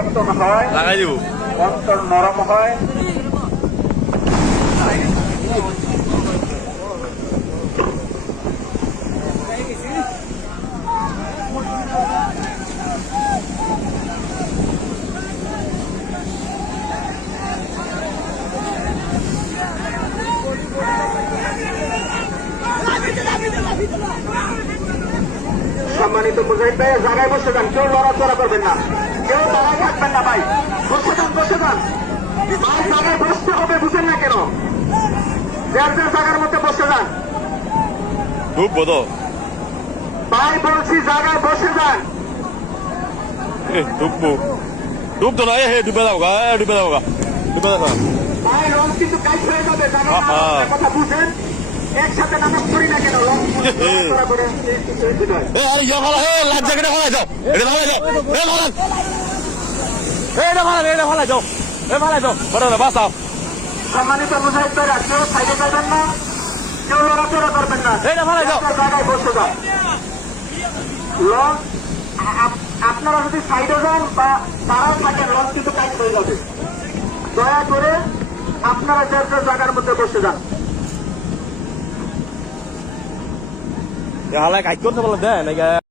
পরিবর্তন হয়, লাগাই দিব অন্তর নরম হয়। সম্মানিত মুজাহিদ ভাই, জায়গায় বসে যান, কেউ লড়াচড়া করবেন না, কেউ দাঁড়ায় থাকবেন না ভাই, বসে যান বসে যান ভাই, জায়গায় বসতে হবে, বুঝেন না কেন? যার যার জায়গার মধ্যে বসে যান ঢুকবো তো ভাই, বলছি জায়গায় বসে যান। ঢুকবো ঢুকতো না হে ডুবে যাবো গা ডুবে যাবো গা ডুবে যাবো ভাই রং কিন্তু কাজ হয়ে যাবে, জায়গায় কথা বুঝেন, একসাথে নামাজ পড়ি না কেন? রং লড়াচড়া করে আরে ইয়া ভালো হে লাজ জায়গাটা ভালো যাও এটা ভালো যাও হে ভালো এটা ভালো যাও এ ভালো যাও বড় বাসাও সম্মানিত মুজাহিদ ভাইরা, কেউ সাইডে যাবেন না, কেউ লড়াচড়া করবেন না, এটা ভালো যাও জায়গায় বসে যান। লঞ্চ আপনারা যদি সাইডে যান বা তারাও থাকেন, লঞ্চ কিন্তু কাজ হয়ে যাবে। দয়া করে আপনারা যার যার জায়গার মধ্যে বসে যান। হালাই কাজ করতে বলে দেয় নাকি